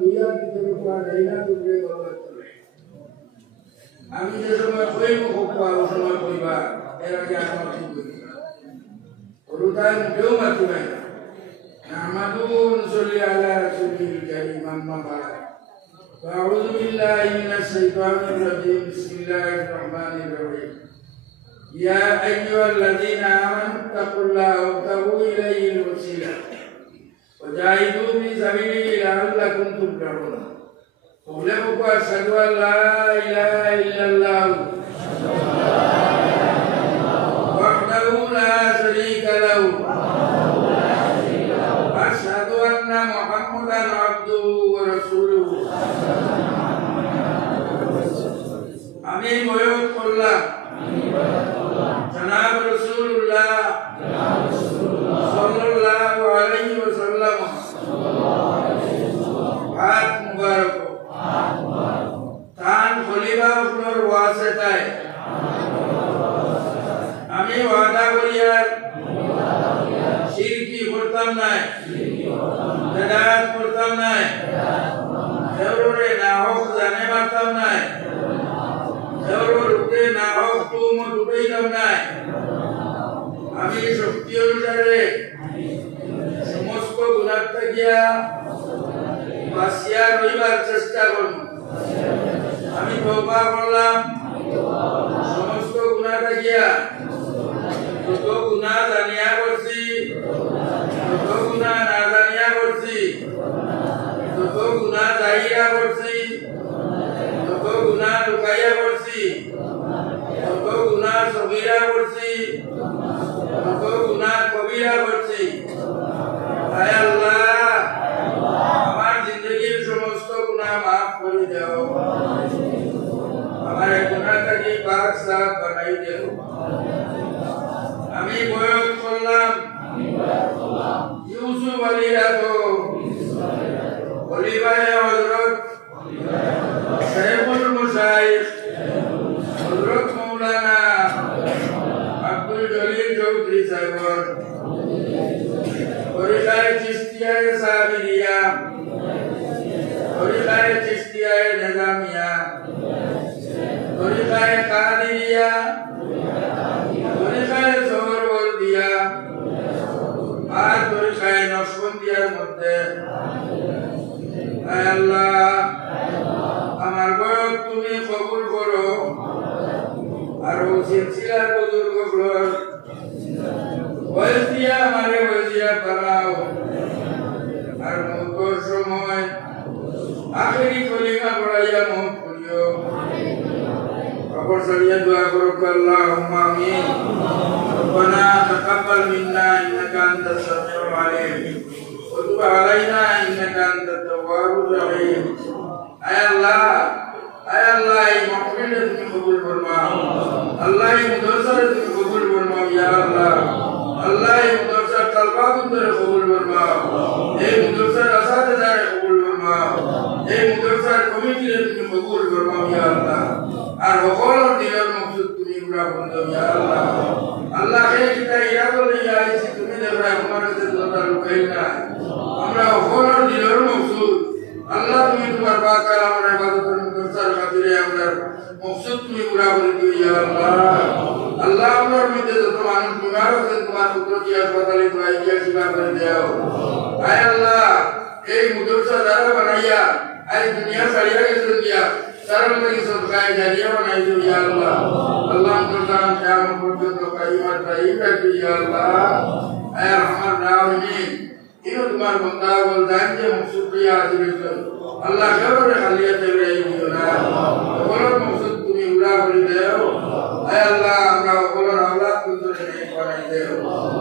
দুইয়া দিতে পারে এই না তুমি বলতে আমি যে সময় কইব কোপা ও সময় কইবা এর আগে আমার ঠিক করি ওরটাই মুখেও মাতি নাই নামাদুন সল্লি আলা রাসূলিল কারীম আম্মা বা'দ আউযু বিল্লাহি মিনাশ শাইতানির রাজীম বিসমিল্লাহির রহমানির রহিম ইয়া আইয়ুহাল্লাযীনা আমানু তাকুল্লাহা ওয়াবতাগু ইলাইহিল ওয়াসিলা ওয়াজাহিদু ফি সাবিলিহি লাআল্লাকুম তুফলিহুন Qul asyhadu an la ilaha illallah wahdahu la syarika lahu wa asyhadu anna Muhammadan abduhu wa rasuluhu Ami bayat qullah Janab Rasulullah sallallahu alaihi wasallam Hat mubarak तान खलीफा अपनर वास्ताय আমি ওয়াদা করিয়ার শিরকি করতাম না বিদআত করতাম না জরুরে না হোক জানে মারতাম না জরুরে না হোক তুমত উঠাইতাম না আমি শক্তি অনুসারে সমস্ত গুনাহ থেকে বাঁচিয়া রইবার চেষ্টা করব আমি তওবা করলাম সমস্ত গুনাহ থেকে যত গুনাহ জানিয়া করছি যত গুনাহ না জানিয়া করছি যত গুনাহ জাহিরা করছি যত গুনাহ লুকাইয়া করছি যত গুনাহ সগীরা করছি যত গুনাহ কবিরা করছি আয় আল্লাহ আমার জিন্দগির সমস্ত গুনাহ maaf করে দাও আমার গুনাহ থেকে পাক সাফ বানাই দাও আমি বয়ান করলাম ইউসুফ আলাইহিস খলিফায়ে হযরত শাইখুল মুশাইখ হযরত মাওলানা আব্দুল জলিল চৌধুরী সাহেব তরিকায়ে চিশতিয়ায়ে সাবিরিয়া তরিকায়ে চিশতিয়ায়ে নিজামিয়া তরিকায়ে কাদিরিয়া তরিকায়ে সোহরওয়ার্দিয়া আর তরিকায়ে নকশবন্দিয়ার মধ্যে আয় আল্লাহ আমার বয়স তুমি কবুল করো আর ও সিলসিলার বুজুর্গগুলোর বয়স দিয়া আমারে বয়সিয়া বানাও আর মৌতর সময় আখেরি কলিমা পড়াইয়া মৌত করিও কবর সারিয়া দোয়া করো আল্লাহুম্মা আমিন রব্বানা তাকাব্বাল মিন্না ইন্নাকা আনতাস সামিউল আলিম ওয়া তুব আলাইনা ইন্নাকা আনতাত তাওয়াবুর রহিম আয় আল্লাহ এই মাহফিলে তুমি কবুল ফরমাও আল্লাহ এই মুদরসারে তুমি কবুল ফরমাও ইয়া আল্লাহ আল্লাহ এই মুদরসার তালবাতুরে কবুল ফরমাও এই মুদরসার আসাদারে কবুল ফরমাও এই মুদরসার কমিটিরে তুমি কবুল ফরমাও ইয়া আল্লাহ আর সকলের দিনের মকসুদ তুমি পুরা বন্ধ ইয়া আল্লাহ আল্লাহ এই কিতা ইরাদো লইয়া আইছি তুমি দেবা আমার কাছে দরকার লুকাই না আমরা সকলের দিনের মকসুদ আল্লাহ তুমি তোমার পাক কালামের ইবাদতের মুদরসার খাতিরে আমরা মকসুদ তুমি পুরা করে দিও ইয়া আল্লাহ আল্লাহ আমার মধ্যে যত মানুষ বিমার আছে তোমার কুদরতি হাসপাতালে দোয়া দিয়া শিফা করে দাও আয় আল্লাহ এই মুদরসা দ্বারা বানাইয়া আই দুনিয়া ছাড়িয়া গেছেন দিয়া তার মধ্যে সদকায়ে জারিয়া বানাই দিও ইয়া আল্লাহ আল্লাহ তোমার কিয়ামত পর্যন্ত কায়িমাত দায়ী রাখো ইয়া আল্লাহ আয় রহমান রাহিম ইনো তোমার বান্দা বল জানতে মকসুদ দিয়া আজিরেছেন আল্লাহ কেবরে খালিয়াতে রাই দিও না বলার মকসুদ তুমি উড়া করে দাও আয় আল্লাহ আমরা বলার আওলাদ কুদরে নেক বানাই দাও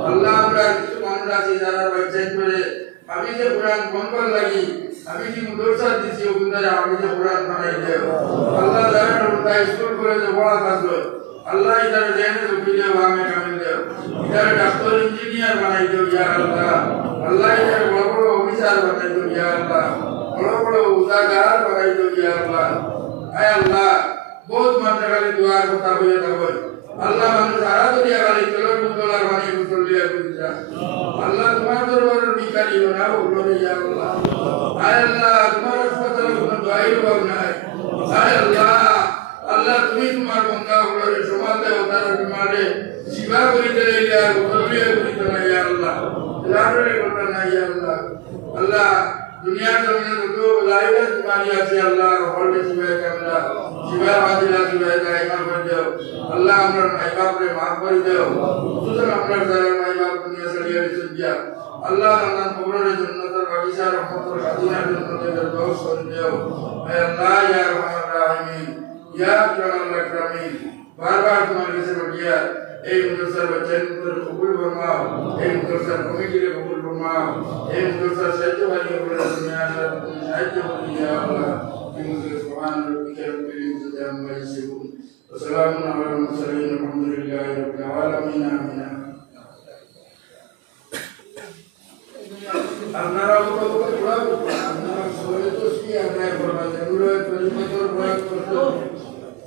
আল্লাহ আমরা কিছু মানুষ আছে যারা বাচ্চা করে আমি যে কোরআন বন্ধর লাগি আমি কি মুদরসা দিছি ওগুলারে আমি যে কোরআন বানাই দাও আল্লাহ যারা ওটা স্কুল কলেজে পড়া থাকলো আল্লাহ ইদার জেনে সুবিধা বামে কামিল দাও ইদার ডাক্তার ইঞ্জিনিয়ার বানাই দাও ইয়া আল্লাহ আল্লাহ ইদার বড় বড় অফিসার বানাই দাও ইয়া আল্লাহ বড় বড় উদাগার বানাই দাও ইয়া আল্লাহ আয় আল্লাহ বহুত মাত্রাকালী দোয়ার কথা বলে থাকো আল্লাহ মানুষ সারা দুনিয়া খালি চলো মুদলার বাণী মুসল্লিয়া করিছা আল্লাহ তোমার দরবারের ভিখারি বানাও বলে ইয়া আল্লাহ আয় আল্লাহ তোমার অভাব নাই হায় আল্লাহ আল্লাহ তুমি তোমার বন্ধা হলরে সমাজে ওতার বিমারে শিবা করিতে ইয়া বদলিয়ে করিতে না ইয়া আল্লাহ লাড়রে কথা না ইয়া আল্লাহ আল্লাহ দুনিয়ার জমিনে যত লাইলা জীবনী আছে আল্লাহ হলরে শিবায় কামলা শিবায় হাজিরা শিবায় দাইমা করে দাও আল্লাহ আমরা মাই বাপরে মাফ করে দাও সুতরাং আমরা যারা মাই বাপ দুনিয়া ছাড়িয়ে চলিয়া আল্লাহ আল্লাহ কবরের জান্নাতের বাগিচা রহমতের খাজিনার জান্নাতের দোষ করে দাও হে আল্লাহ ইয়া রহমান রাহিম ইয়া আকরামুল আকরামিন বারবার তোমার কাছে বলিয়া এই মুদরসার বাচ্চাদের কবুল ফরমাও এই মুদরসার কমিটির কবুল ফরমাও এই মুদরসার সাহিত্য বাণী কবুল ফরমাও সাহিত্য বাণী ইয়া আল্লাহ এই মুদরস সুবহান রাব্বিকা রাব্বিল ইজ্জাতি আম্মা ইয়াসিফুন ওয়া সালামুন আলাল মুরসালিন আলহামদুলিল্লাহি রাব্বিল আলামিন আমিন আপনারা আপনারা সবাই তো কি আদায় করবেন এগুলো পরিবর্তন প্রয়োগ করতে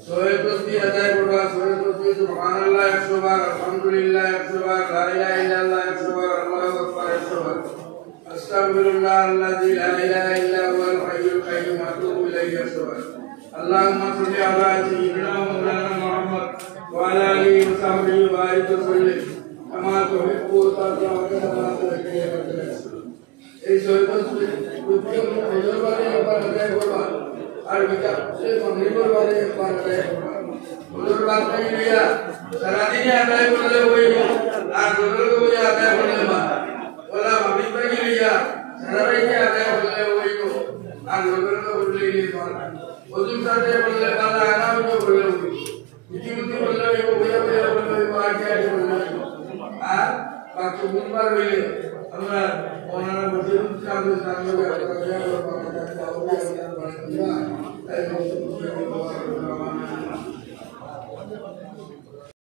সবাই তসবিহ আদায় করবা সবাই তসবিহ সুবহানাল্লাহ 100 বার আলহামদুলিল্লাহ 100 বার লা ইলাহা ইল্লাল্লাহ 100 বার আল্লাহু আকবার 100 বার আস্তাগফিরুল্লাহ আল্লাযী লা ইলাহা ইল্লা হুয়াল হাইয়ুল কাইয়্যুম আতুবু ইলাইহি 100 বার আল্লাহুম্মা সাল্লি আলা সাইয়্যিদিনা মাওলানা মুহাম্মদ ওয়া আলা আলিহি ওয়া সাহবিহি ওয়া বারিক ওয়া সাল্লিম কামা তুহিব্বু ওয়া তারদা ওয়া কামা তুহিব্বু এই সৈয়দ প্রত্যেক হজরবারে একবার আদায় করবা আর বিটা সে মনিবরবারে একবার আদায় করবা হজরবার নাই লিয়া সারা দিনে আদায় করলে ওই আর হজরকে ওই আদায় করলে বা ওলা ভাবি পাই লিয়া সারা দিনে আদায় করলে ওই আর হজরকে বললে এই পারবা হজুর সাথে বললে বালা আনাও তো বললে ওই ইতিমধ্যে বললে ওই বইয়া বইয়া বললে ওই আগে আগে বললে আর বাকি বুধবার হইলে আমরা ওনারা বসে আমাদের সামনে